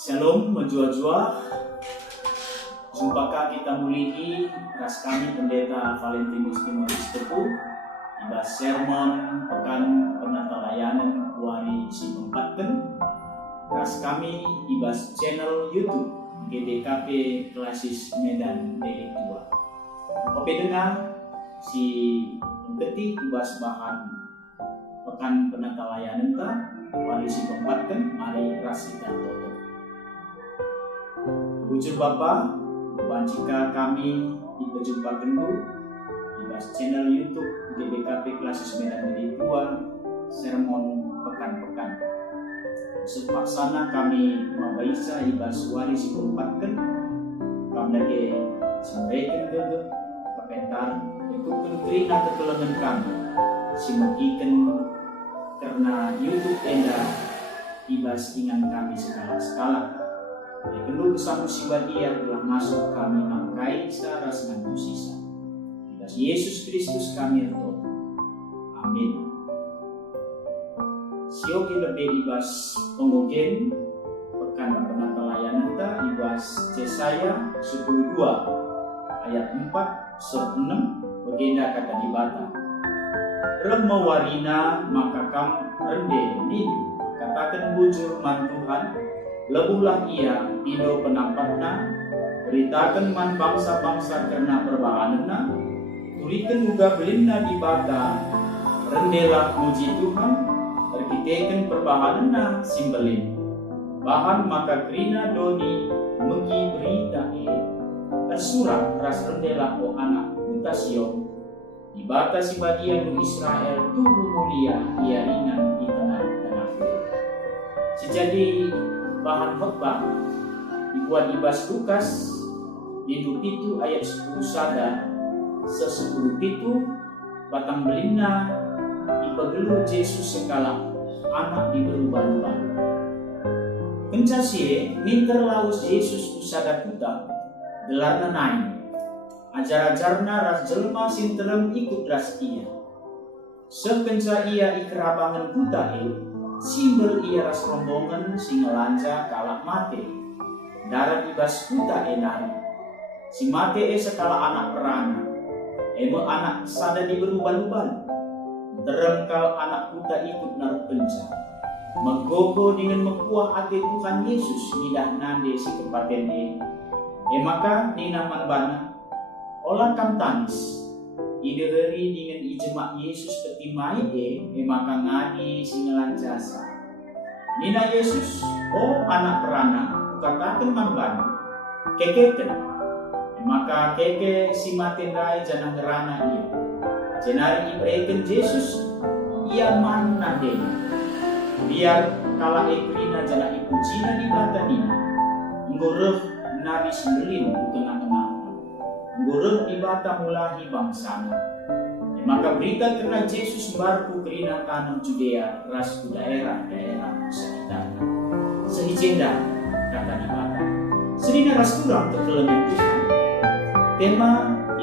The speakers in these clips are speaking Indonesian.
Shalom menjua-jua. Jumpakah kita mulihi ras kami Pendeta Valentinus Timotius Teguh iba sermon pekan penatalayanan wari isi empatken ras kami iba channel YouTube GDKP Klasis Medan Delik 2. Oke dengar si pengketi iba bahan pekan penatalayanan ta wari isi empatken mari ras kita toto. Bujur Bapa, jika kami berjumpa dulu di channel YouTube GBKP Klasis Medan Delik 2 sermon pekan-pekan. Sepaksana kami membaca ibas wari si kumpatkan, kami lagi sampaikan ke komentar ikutkan kerina kekelengan kami, simagikan karena YouTube enda ibas ingan kami skala-skala. Kedua kesan musibah dia telah masuk kami angkai secara senang sisa. Ibas Yesus Kristus kami berdoa. Amin. Sioki lebih ibas pengogen pekan penatalayanan ta ibas Yesaya 10:2 ayat 4 6 begenda kata di bata. Remawarina maka kam rende nidu katakan bujur man Tuhan. Lebulah ia indo penampatna, beritakan man bangsa-bangsa karena perbahanana, tulikan juga belinna di bata, rendelah muji Tuhan, berkitekan perbahanana simbelin. Bahan maka krina doni megi berita tersurat ras rendelah o anak kuta Sion, di bata si bagian Israel tubuh mulia ia ringan di tengah-tengah. Sejadi bahan khotbah dibuat ibas Lukas hidup itu ayat 10 sada se-10 itu batang belinna ibagelu Yesus sekala anak di berubah-ubah kencasi minter laus Yesus usada kuta gelarna naik ajar-ajarna ras jelma sinterem ikut ras ia sekenca ia ikerabangan kuta simbol ia ras rombongan singelanja kalak mate darat ibas kuta enari si mate sekala anak perana eme anak sada di berubah-ubah terengkal anak kuta ikut naruh penca menggogo dengan mekuah ate Tuhan Yesus nidah nande si kepaten maka ninaman bana olah kam tangis ideheri dengan ijemak Yesus ketimai maka ngadi singelan jasa. Nina Yesus, oh anak perana, katakan mamban, kekeken. Maka keke si matendai janang gerana ia. Jenari ibreken Yesus, ia mana dena. Biar kala ekrina jana ipucina di batanina. Ngureh nabi sembelin di tengah-tengah. Ngureh di bata mulahi bangsana. Maka berita karena Yesus barku kerina tanah Judea ras ku daerah-daerah sekitar. Sehijenda kata di bata. Serina ras kurang kekelengan Tuhan. Tema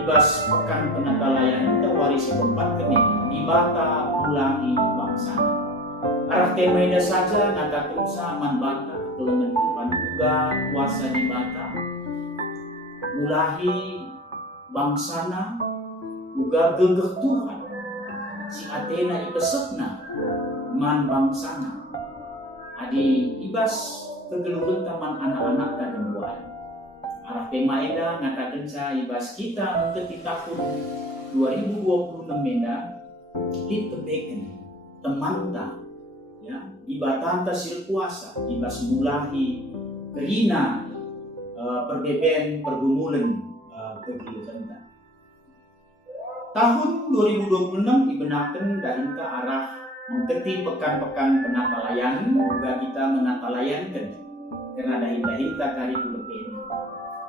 ibas pekan penatalayan kita warisi tempat kening di bata mulahi bangsana. Arah tema ini saja nata terusah man bata kekelengan Tuhan juga kuasa di bata mulahi bangsana uga gegeh Tuhan si Athena ipesekna man bangsana adi ibas kegeluhan taman anak-anak dan buat arah tema eda ngatakan sa ibas kita mengketi tahun 2026 menda ditebeken temanta ya ibatanta sil kuasa ibas mulahi kerina perbeben pergumulan kegeluhan tahun 2026 dibenarkan dari ke arah mengketi pekan-pekan penatalayan juga kita menatalayankan karena dahi-dahi tak kari kulepeni.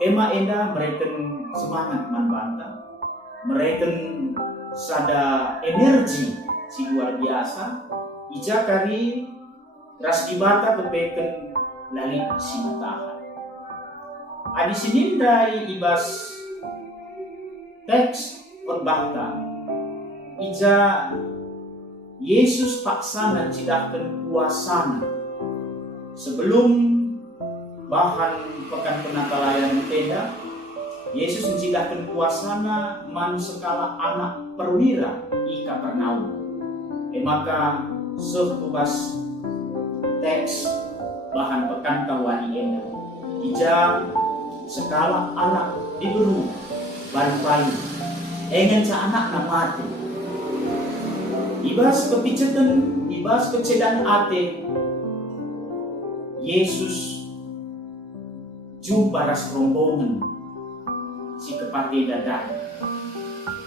Tema enda mereka semangat manbanta, mereka sada energi si luar biasa. Ija kari ras dibata kebeken lali si matahan. Adi sinindai ibas teks khotbah ija Yesus paksana cidahkan kuasana sebelum bahan pekan penatalayan tenda, Yesus menciptakan kuasana man sekala anak perwira i Kapernaum. Maka sebebas teks bahan pekan kawani enda. Ija sekala anak diburu baru-baru. Engen sa anak na mati. Ibas kepicetan, ibas kecedan ate. Yesus jumpa ras rombongan si kepati dadah.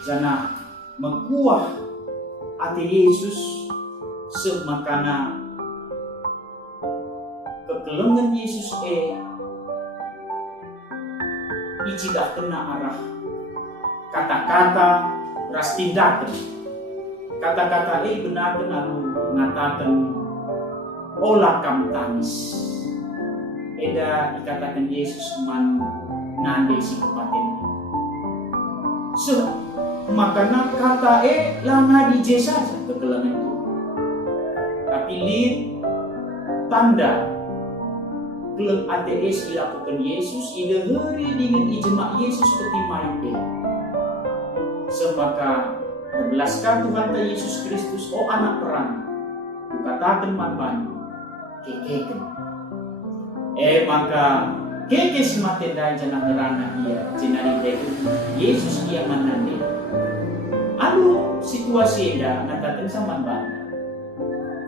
Jana mengkuah ate Yesus semakana kekelengan Yesus icidah kena arah kata-kata ras tindakan. Kata-kata benar lalu ngatakan olah kam tangis. Eda dikatakan Yesus man nande si kepaten. Makana kata langa di saja kekelangan itu. Tapi lihat tanda keleng ATS dilakukan Yesus ida hari dengan ijemak Yesus ketimai semaka terbelaskan Tuhan ta Yesus Kristus anak perang katakan man bantu kekeken maka keke sematen dan jangan ngerana dia jenari itu Yesus dia manande alu situasi eda ngatakan sama bantu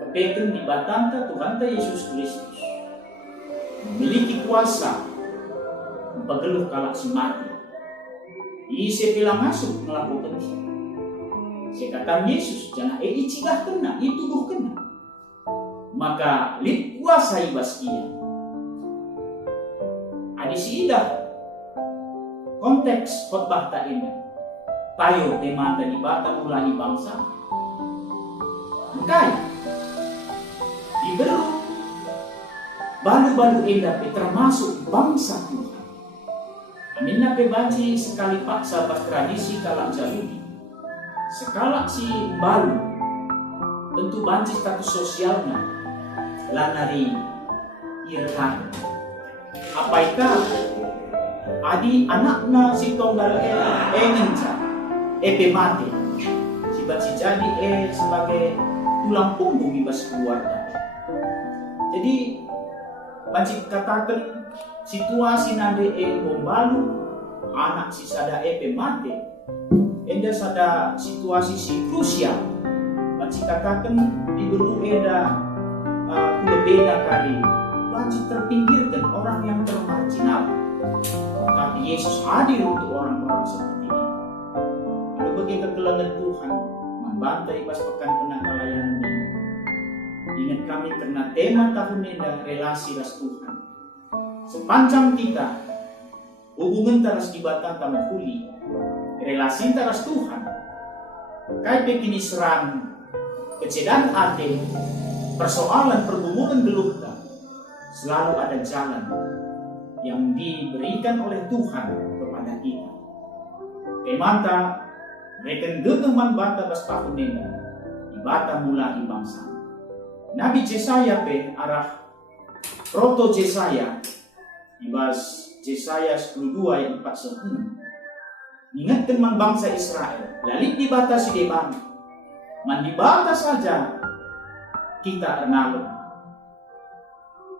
kepeken di batang Tuhan ta Yesus Kristus memiliki kuasa bageluh kalak si mati. Ise bilang masuk melakukan sekatan Yesus jangan icigah kena tubuh kena maka lit kuasa ibas kia adi siidah konteks khotbah ta ini tayo tema tadi bata mulai bangsa kai diberu balu-balu indah termasuk bangsa Tuhan. Amin nape banci sekali paksa pas tradisi kalak Yahudi. Sekala si balu tentu banci status sosialnya lanari irhan. Apa itu? Adi anakna si tonggal engenca mati. Si banci jadi sebagai tulang punggung ibas keluarga. Jadi banci katakan situasi nande bombalu anak si sada mati enda sada situasi si krusial banci katakan diberi eda lebeda kali banci terpinggirkan orang yang termarginal tapi Yesus hadir untuk orang-orang seperti ini lalu bagi kekelangan Tuhan membantai pas pekan penangkalayan ini ingat kami karena tema tahun ini relasi ras Tuhan. Sepanjang kita hubungan teras dibatan tamu huli, relasi teras Tuhan. Kai begini serang kecedan hati, persoalan pergumulan geluhta, selalu ada jalan yang diberikan oleh Tuhan kepada kita. Kemanta mereka gegeman bata bas tahun ini, dibata mulai bangsa. Nabi Yesaya arah proto Yesaya ibas Yesaya 12 ayat 46 ingatkan man bangsa Israel lalit dibatas si depan man dibatas saja kita renalem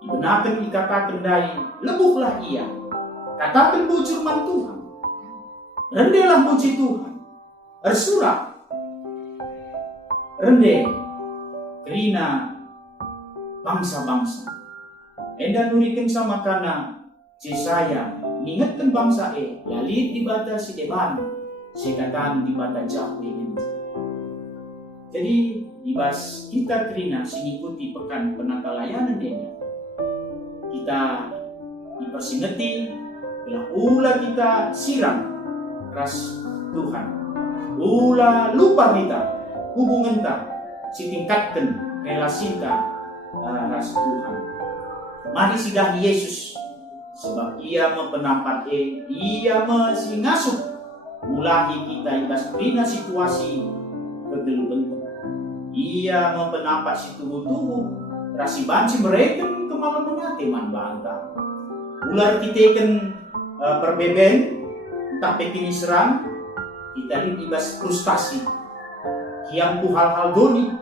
ibenakan ikatakan dari lebuhlah ia katakan bujur man Tuhan rendelah puji Tuhan ersurak rende kerina bangsa-bangsa. Enda nurikan sama kana Yesaya ingatkan bangsa lalit dibatasi depan sekatan dibata jauh ini. Jadi ibas kita kerina sinikuti pekan penatalayanan ini. Kita dipersingeti bila ula kita siram ras Tuhan. Ula lupa kita hubungan ta sitingkatkan relasi ta ras Tuhan. Mari sidah Yesus sebab ia mempenampat ia masih ngasuh mulai kita ibas bina situasi kegelubentuk. Ia mempenampat si tubuh-tubuh rasi banci mereka kemalaman teman bantah. ular kita kan perbeben, entah pekini serang, kita ini ibas frustasi. Yang hal-hal doni,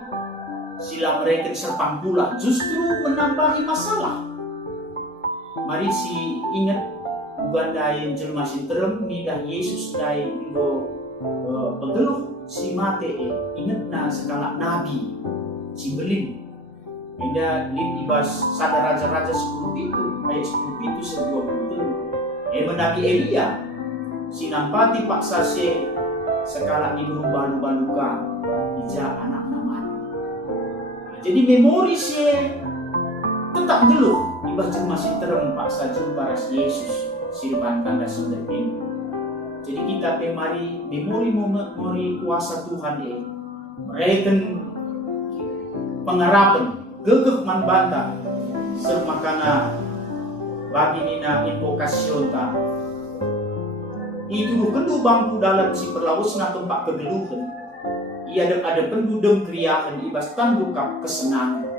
sila mereka serpang pula, justru menambahi masalah. Mari si ingat, bukan daya jelma sinterem, nidah Yesus daya indo pegeluh si mate ingat na sekala nabi, si belim. Ida ibas sada raja-raja 10 itu, ayat 10 itu sebuah betul. Menabi Elia, sinampati paksa se sekala ibu balu-baluka, ija anak namanya. Jadi memori se tetap geluh, ibas masih terem paksa jumpa ras Yesus, sirban tanda sundar ini. Jadi kita mari memori kuasa Tuhan mereka pengarapan gegek manbata semakana bagi nina invokasyon ta itu kendu bangku dalam si perlawas na tempat kegeluhan ia ada penduduk kriakan ibas tandukap kesenangan.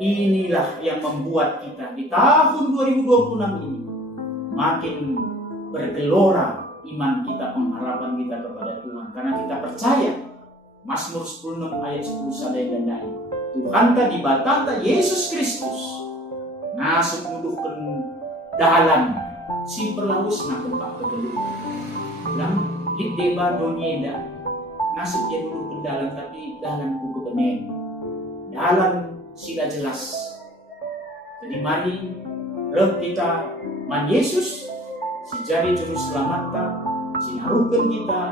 Inilah yang membuat kita di tahun 2026 ini makin bergelora iman kita, pengharapan kita kepada Tuhan, karena kita percaya Mazmur 10:6 ayat 10 sadai gandai Tuhan tadi batata Yesus Kristus ngasuk nuduhkan dalam si perlawas na tempat kegeluh lang hideba donyeda ngasuk dia nuduhkan dalam tapi dalam buku benen dalam sila jelas. Jadi mari kita man Yesus si jari juru selamat ta sinarukan kita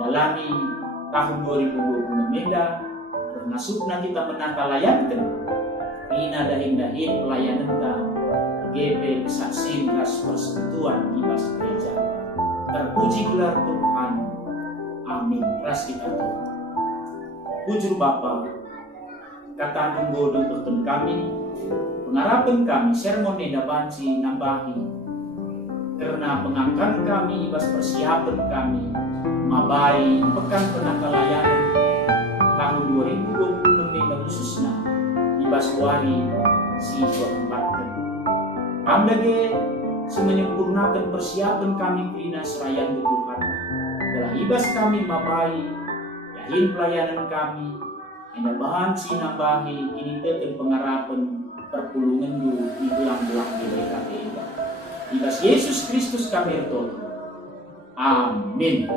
dalami tahun 2020 menda masukna kita menata layankan ina dahin-dahin pelayanan ta GP kesaksian ras persekutuan ibas gereja. Terpuji gelar Tuhan. Amin. Ras kita Tuhan. Bujur Bapa, kata nunggu dokter kami, pengharapan kami sermon neda banci nambahi karena pengangkat kami ibas persiapan kami mabai pekan penata layanan tahun 2020 mega khususnya ibas wari si 24 kami menyempurnakan persiapan kami krina serayan Tuhan telah ibas kami mabai yakin pelayanan kami hanya bahan si nambahi ini tetap pengharapan perpulungan dulu di belang-belang di mereka ibas Yesus Kristus kami berdoa. Amin.